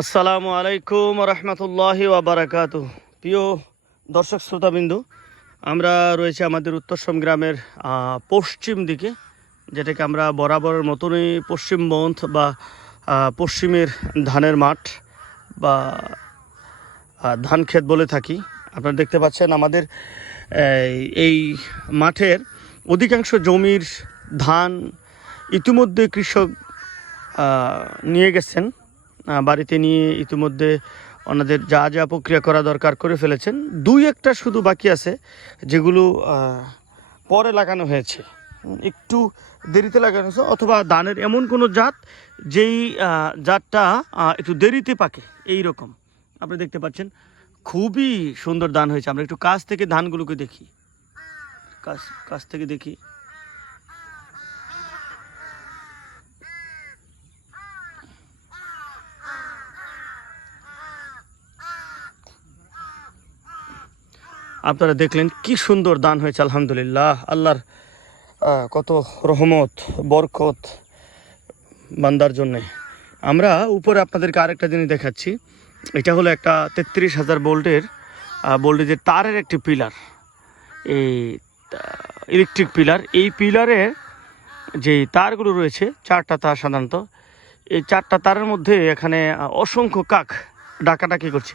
আসসালামু আলাইকুম রহমতুল্লাহি ওয়াবারাকাতুহ। প্রিয় দর্শক শ্রোতাবিন্দু, আমরা রয়েছে আমাদের উত্তরসম গ্রামের পশ্চিম দিকে, যেটাকে আমরা বরাবরের মতনই পশ্চিম বন্ধ বা পশ্চিমের ধানের মাঠ বা ধান ক্ষেত বলে থাকি। আপনারা দেখতে পাচ্ছেন আমাদের এই মাঠের অধিকাংশ জমির ধান ইতিমধ্যে কৃষক নিয়ে গেছেন, বাড়িতে নিয়ে ইতিমধ্যে ওনাদের যা যা প্রক্রিয়া করা দরকার করে ফেলেছেন। দুই একটা শুধু বাকি আছে, যেগুলো পরে লাগানো হয়েছে, একটু দেরিতে লাগানো হয়েছে, অথবা ধানের এমন কোনো জাত যেই জাতটা একটু দেরিতে পাকে। এই রকম আপনি দেখতে পাচ্ছেন, খুবই সুন্দর ধান হয়েছে। আমরা একটু কাছ থেকে ধানগুলোকে দেখি, কাছ থেকে দেখি। আপনারা দেখলেন কি সুন্দর দান হয়েছে। আলহামদুলিল্লাহ, আল্লাহর কত রহমত বরকত বান্দার জন্যে। আমরা উপরে আপনাদেরকে আরেকটা জিনিস দেখাচ্ছি। এটা হলো একটা 33,000 ভোল্টেজের তারের একটি পিলার, এই ইলেকট্রিক পিলার। এই পিলারের যে তারগুলো রয়েছে, চারটা তার সাধারণত, এই চারটা তারের মধ্যে এখানে অসংখ্য কাক ডাকাডাকি করছে।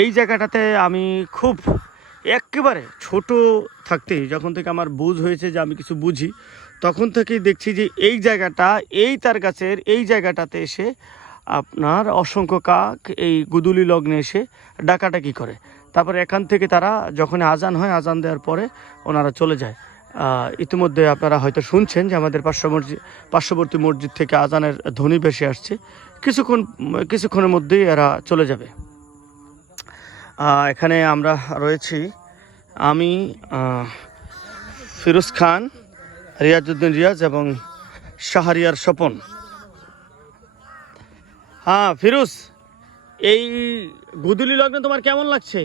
এই জায়গাটাতে আমি খুব একেবারে ছোট থাকতেই, যখন থেকে আমার বুঝ হয়েছে যে আমি কিছু বুঝি, তখন থেকেই দেখছি যে এই জায়গাটা, এই তার গাছের এই জায়গাটাতে এসে আপনার অসংখ্য কাক এই গুদুলি লগ্নে এসে ডাকাডাকি করে। তারপরে এখান থেকে তারা যখন আজান হয়, আজান দেওয়ার পরে ওনারা চলে যায়। ইতিমধ্যে আপনারা হয়তো শুনছেন যে আমাদের পার্শ্ববর্তী মসজিদ থেকে আজানের ধ্বনি ভেসে আসছে। কিছুক্ষণের মধ্যেই এরা চলে যাবে। এখানে আমরা রয়েছি, আমি ফিরোজ খান, রিয়াজউদ্দিন রিয়াজ এবং শাহরিয়ার স্বপন। হ্যাঁ ফিরোজ, এই গুদুলি লগ্নে তোমার কেমন লাগছে?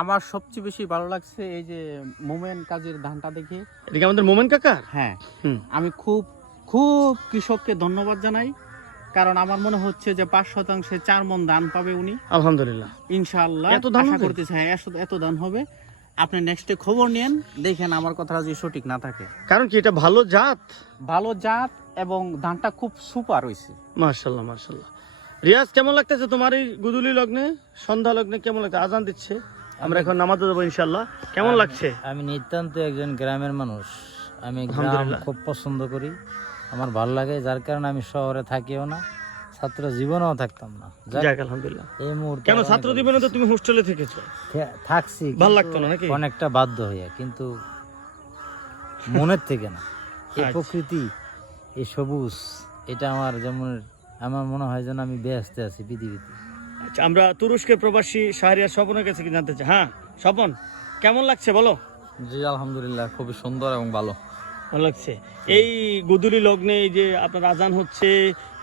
আমার সবচেয়ে বেশি ভালো লাগছে এই যে মোমেন কাজের ধানটা দেখে। এটা কি আমাদের মোমেন কাকার? হ্যাঁ, আমি খুব খুব কৃষককে ধন্যবাদ জানাই, কারণ আমার মনে হচ্ছে যে 5% 4 মণ ধান পাবে উনি। আলহামদুলিল্লাহ, ইনশাআল্লাহ এত ধান আশা করতেছি। হ্যাঁ, এত ধান হবে। আপনি নেক্সটে খবর নেন, দেখেন আমার কথা যদি সঠিক না থাকে। কারণ কি এটা ভালো জাত, ভালো জাত এবং ধানটা খুব সুপার হয়েছে। মাশাআল্লাহ মাশাআল্লাহ। রিয়াজ, কেমন লাগতেছে তোমার এই গুদুলি লগ্নে, সন্ধ্যা লগ্নে কেমন লাগছে? আজান দিচ্ছে, আমরা এখন নামাজে যাবো ইনশাআল্লাহ। কেমন লাগছে? আমি নিতান্ত একজন গ্রামের মানুষ। আমি গ্রাম খুব পছন্দ করি, আমার ভালো লাগে, যার কারণে আমি শহরে থাকিও না, ছাত্র জীবনেও থাকতাম না। যাক আলহামদুলিল্লাহ। এই মুহূর্তে কেন ছাত্র জীবনে তো তুমি হোস্টেলে থেকেছো? থাকছি, ভালো লাগতো না নাকি? অনেকটা বাধ্য হইয়া, কিন্তু মনের থেকে না। এই আচ্ছা। প্রকৃতি, এই সবুজ, এটা আমার যেমন, আমার মনে হয় যেন আমি ব্যস্ত আছি পৃথিবীতে। আচ্ছা, আমরা তুরস্কের প্রবাসী শাহরিয়ার স্বপনের কাছে কি জানতে চাই। হ্যাঁ স্বপন, কেমন লাগছে বলো? জি আলহামদুলিল্লাহ, খুবই সুন্দর এবং ভালো লাগছে। এই গুদুলি লগ্নে এই যে আপনার আজান হচ্ছে,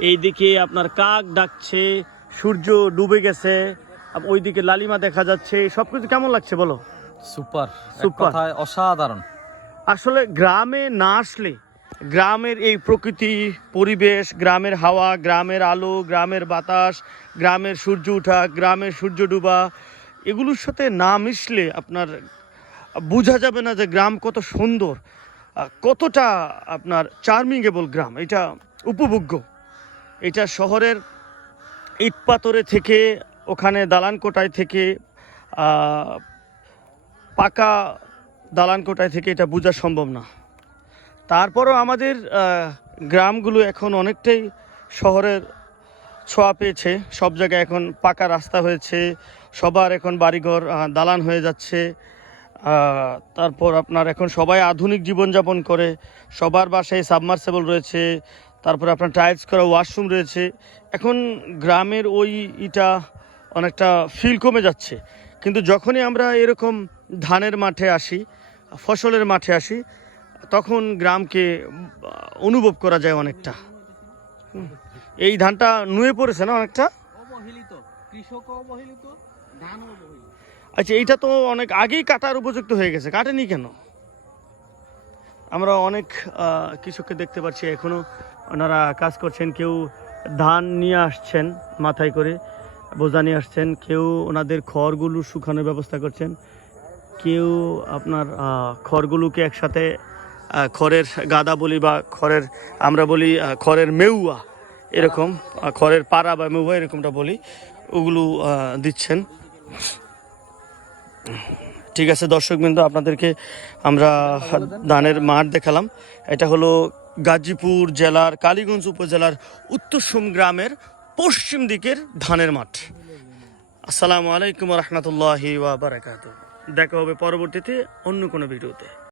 এইদিকে আপনার কাক ডাকছে, সূর্য ডুবে গেছে, ওইদিকে লালিমা দেখা যাচ্ছে, সবকিছু কেমন লাগছে বলো? সুপার, সুপার, কথায় অসাধারণ। আসলে গ্রামে না আসলে গ্রামের এই প্রকৃতি পরিবেশ, গ্রামের হাওয়া, গ্রামের আলো, গ্রামের বাতাস, গ্রামের সূর্য ওঠা, গ্রামের সূর্য ডুবা, এগুলোর সাথে না মিশলে আপনার বোঝা যাবে না যে গ্রাম কত সুন্দর, কতটা আপনার চার্মিংয়েবল গ্রাম। এটা উপভোগ্য। এটা শহরের ইট পাথরে থেকে, ওখানে দালান কোটায় থেকে, পাকা দালান কোটায় থেকে এটা বোঝা সম্ভব না। তারপরও আমাদের গ্রামগুলো এখন অনেকটাই শহরের ছোঁয়া পেয়েছে। সব জায়গায় এখন পাকা রাস্তা হয়েছে, সবার এখন বাড়িঘর দালান হয়ে যাচ্ছে। তারপর আপনার এখন সবাই আধুনিক জীবনযাপন করে, সবার বাসায় সাবমার্সেবল রয়েছে, তারপর আপনার টাইলস করা ওয়াশরুম রয়েছে। এখন গ্রামের ওই ইটা অনেকটা ফিল কমে যাচ্ছে। কিন্তু যখনই আমরা এরকম ধানের মাঠে আসি, ফসলের মাঠে আসি, তখন গ্রামকে অনুভব করা যায় অনেকটা। এই ধানটা নুয়ে পড়েছে না অনেকটা? অবহেলিত, কৃষক অবহেলিত, ধান অবহেলিত। আচ্ছা, এইটা তো অনেক আগেই কাটার উপযুক্ত হয়ে গেছে, কাটেনি কেন? আমরা অনেক কৃষককে দেখতে পাচ্ছি এখনও ওনারা কাজ করছেন, কেউ ধান নিয়ে আসছেন মাথায় করে, বোঝা নিয়ে আসছেন, কেউ ওনাদের খড়গুলো শুকানোর ব্যবস্থা করছেন, কেউ আপনার খড়গুলোকে একসাথে খড়ের গাদা বলি বা খড়ের আমরা বলি খড়ের মেউয়া, এরকম খড়ের পাড়া বা মেউয়া এরকমটা বলি, ওগুলো দিচ্ছেন। ঠিক আছে দর্শকবৃন্দ, আপনাদেরকে আমরা ধানের মাঠ দেখালাম। এটা হলো গাজীপুর জেলার কালীগঞ্জ উপজেলার উত্তরসুম গ্রামের পশ্চিম দিকের ধানের মাঠ। আসসালামু আলাইকুম রহমতুল্লাহি ওয়া বারাকাতুহু। দেখা হবে পরবর্তীতে অন্য কোনো ভিডিওতে।